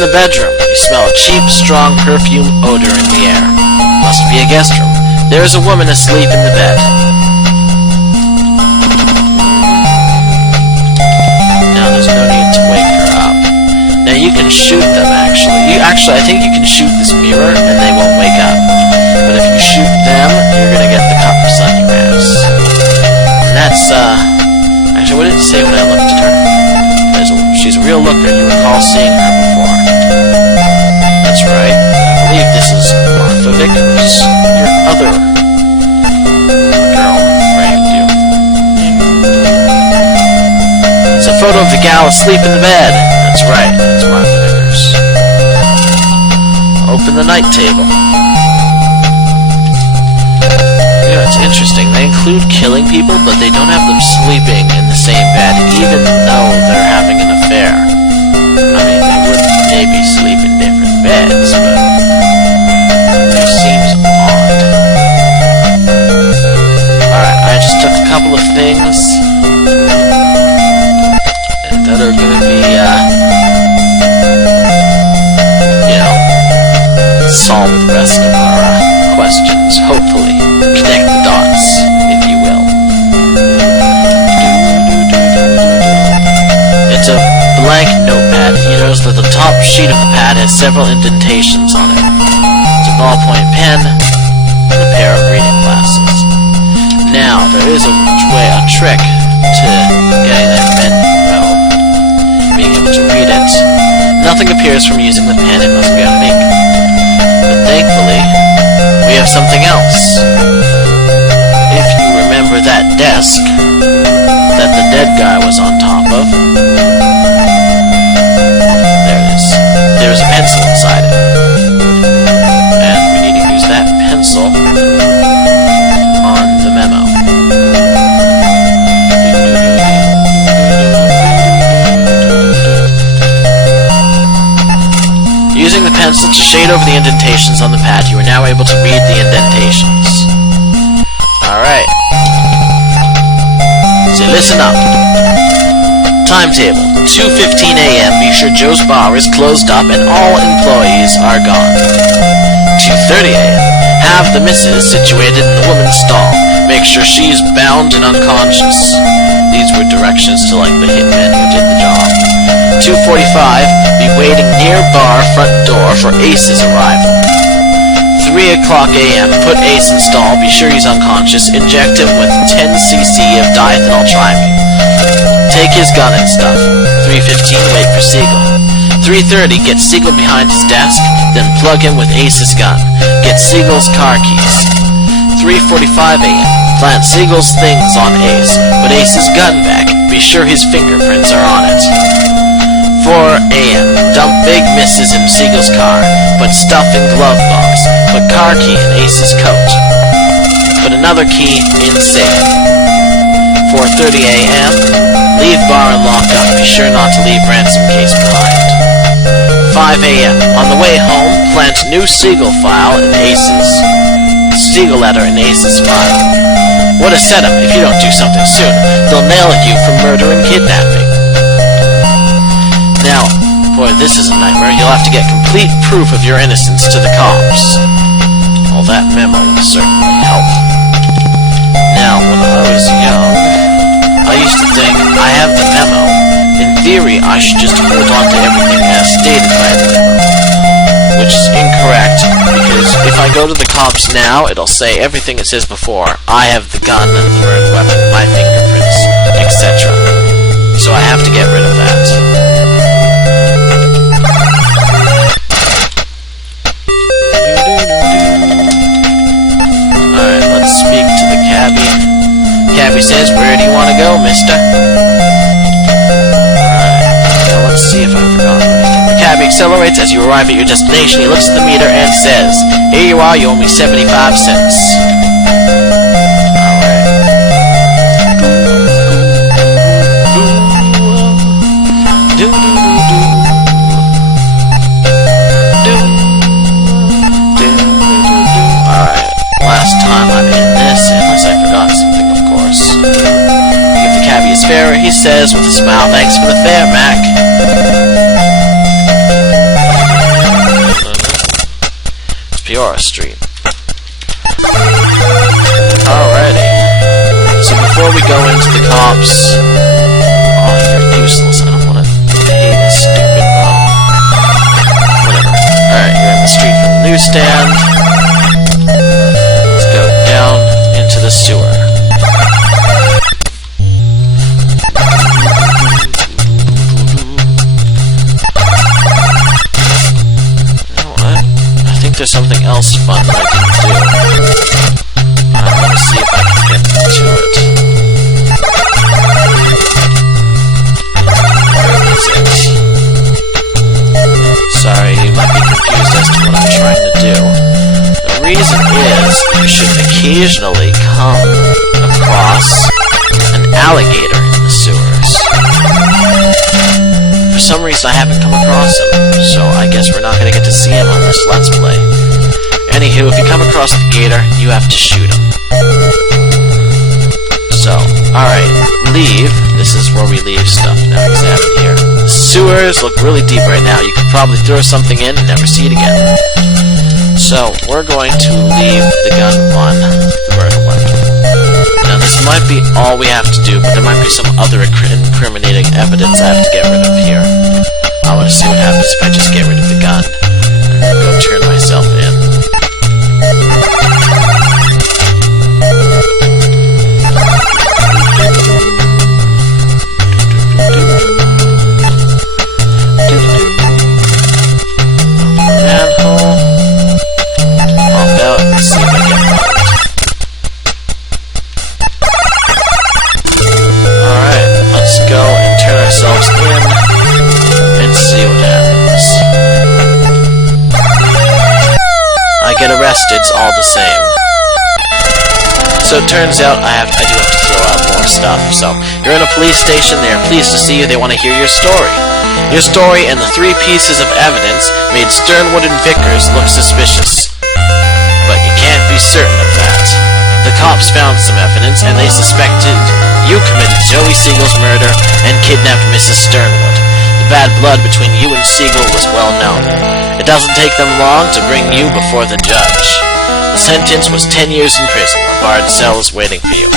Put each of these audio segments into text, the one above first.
in the bedroom. You smell a cheap, strong perfume odor in the air. Must be a guest room. There is a woman asleep in the bed. Now there's no need to wake her up. Now you can shoot them, actually. I think you can shoot this mirror and they won't wake up. But if you shoot them, you're gonna get the cops on your ass. And that's, actually, what did it say when I looked at her? She's a real looker. You recall seeing her before. That's right. I believe this is Martha Vickers. Your other girl framed you. It's a photo of the gal asleep in the bed. That's right. It's Martha Vickers. Open the night table. Yeah, it's interesting. They include killing people, but they don't have them sleeping in the same bed, even though they're having an affair. I mean, they would maybe sleep in different beds, but it seems odd. Alright, I just took a couple of things that are gonna be, solve the rest of our questions, hopefully. Connect the dots, if you will. It's a blank notepad. You notice that the top sheet of the pad has several indentations on it. It's a ballpoint pen and a pair of reading glasses. Now, there is a trick to getting that pen, being able to read it. Nothing appears from using the pen. It must be out of ink. But thankfully, we have something else. If you remember that desk that the dead guy was on top of, there it is. There's a pencil inside it. And we need to use that pencil on the memo. Using the pencil to shade over the indentations on the pad, you are now able to read the indentations. Alright. So listen up. Timetable. 2:15 a.m. Be sure Joe's bar is closed up and all employees are gone. 2:30 a.m. Have the missus situated in the woman's stall. Make sure she's bound and unconscious. These were directions to, like, the hitman who did the job. 2:45, be waiting near bar front door for Ace's arrival. 3 o'clock a.m., put Ace in stall, be sure he's unconscious, inject him with 10 cc of diethyl triamine. Take his gun and stuff. 3:15, wait for Siegel. 3:30, get Siegel behind his desk, then plug him with Ace's gun. Get Siegel's car keys. 3:45 a.m., plant Siegel's things on Ace, put Ace's gun back, be sure his fingerprints are on it. 4 a.m. Dump Big Misses in Siegel's car. Put stuff in glove box. Put car key in Ace's coat. Put another key in safe. 4:30 a.m. Leave bar and lock up. Be sure not to leave ransom case behind. 5 a.m. On the way home, plant new Siegel file in Ace's Siegel letter in Ace's file. What a setup! If you don't do something soon, they'll nail you for murder and kidnapping. Now, boy, this is a nightmare. You'll have to get complete proof of your innocence to the cops. Well, that memo will certainly help. Now, when I was young, I used to think, I have the memo. In theory, I should just hold on to everything as stated by the memo. Which is incorrect, because if I go to the cops now, it'll say everything it says before. I have the gun, the murder weapon, my fingerprints, etc. So I have to get rid of that. Alright, let's speak to the cabbie. Cabbie says, where do you want to go, mister? Alright, now let's see if I've forgotten anything. The cabbie accelerates as you arrive at your destination. He looks at the meter and says, here you are, you owe me 75 cents. Alright. Alright, last time I'm in this, unless I forgot something, of course. You give the cabbie his fare, he says with a smile, thanks for the fare, Mac. Peoria Street. Alrighty. So before we go into the cops... Oh, you're useless. I don't want to pay this stupid... whatever. Alright, you're in the street from the newsstand. Let's go down into the sewer. You know what? I think there's something else fun that I didn't do. Let me see if I can get to it. Where is it? Sorry, you might be confused as to what I'm trying to do. The reason is you should occasionally come across an alligator in the sewers. For some reason I haven't come across him, so I guess we're not going to get to see him on this Let's Play. Anywho, if you come across the gator, you have to shoot him. So, alright, leave. This is where we leave stuff. Now examine here. The sewers look really deep right now. You could probably throw something in and never see it again. So, we're going to leave the gun on the murder weapon. Now, this might be all we have to do, but there might be some other incriminating evidence I have to get rid of here. I want to see what happens if I just get rid of the gun and then go turn myself in. It's all the same. So it turns out I do have to throw out more stuff. So you're in a police station, they are pleased to see you, they want to hear your story. Your story and the 3 pieces of evidence made Sternwood and Vickers look suspicious. But you can't be certain of that. The cops found some evidence and they suspected you committed Joey Siegel's murder and kidnapped Mrs. Sternwood. The bad blood between you and Siegel was well known. It doesn't take them long to bring you before the judge. The sentence was 10 years in prison. A barred cell is waiting for you.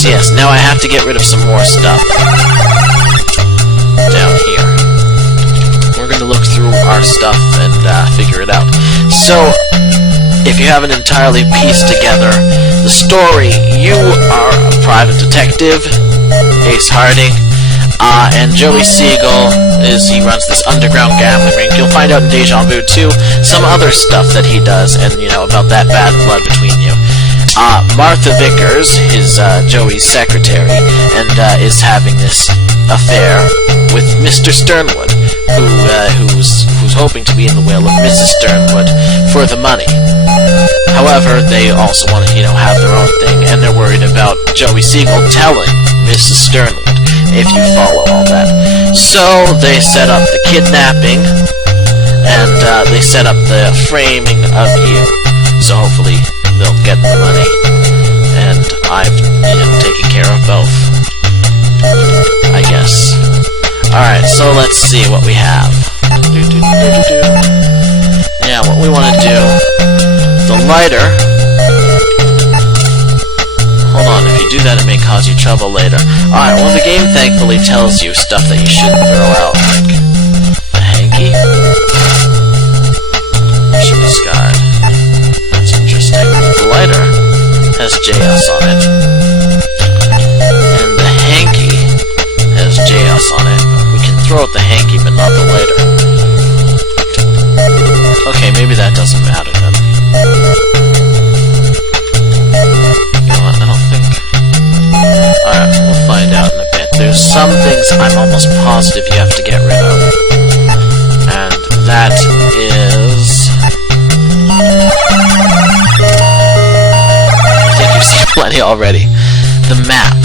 So yes, now I have to get rid of some more stuff. Down here. We're going to look through our stuff and figure it out. So, if you haven't entirely pieced together the story, you are a private detective, Ace Harding, and Joey Siegel he runs this underground gambling ring. You'll find out in Deja Vu too some other stuff that he does, and about that bad blood between you. Martha Vickers is Joey's secretary, and is having this affair with Mr. Sternwood, who's hoping to be in the will of Mrs. Sternwood for the money. However, they also want to have their own thing, and they're worried about Joey Siegel telling Mrs. Sternwood, if you follow all that. So they set up the kidnapping, and they set up the framing of you. So hopefully they'll get the money, and I've taken care of both, I guess. Alright, so let's see what we have. Yeah, what we want to do, the lighter. Hold on, if you do that it may cause you trouble later. Alright, well the game thankfully tells you stuff that you shouldn't throw out, like the hanky. Should be scarred. That's interesting. The lighter has JS on it. And the hanky has JS on it. We can throw out the hanky but not the lighter. Okay, maybe that doesn't matter then. Alright, we'll find out in a bit. There's some things I'm almost positive you have to get rid of. And that is... I think you've seen plenty already. The map.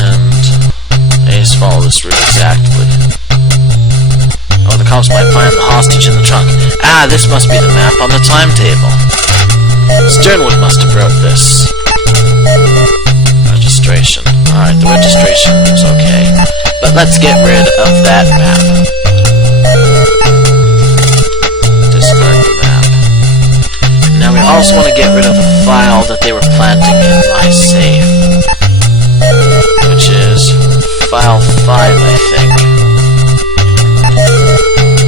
And Ace, follow this route exactly. Oh, the cops might find the hostage in the trunk. Ah, this must be the map on the timetable. Sternwood must have wrote this. Registration. Alright, the registration is okay. But let's get rid of that map. also want to get rid of the file that they were planting in my safe, which is file 5, I think.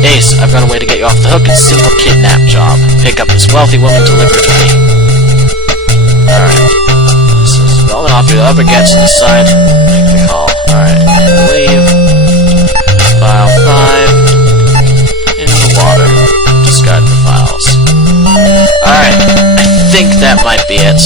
Ace, I've got a way to get you off the hook. It's a simple kidnap job. Pick up this wealthy woman, deliver to me. Alright. This is well enough. Whoever gets to decide, make the call. Alright. Leave. File 5. In the water. Discard the files. Alright. I think that might be it.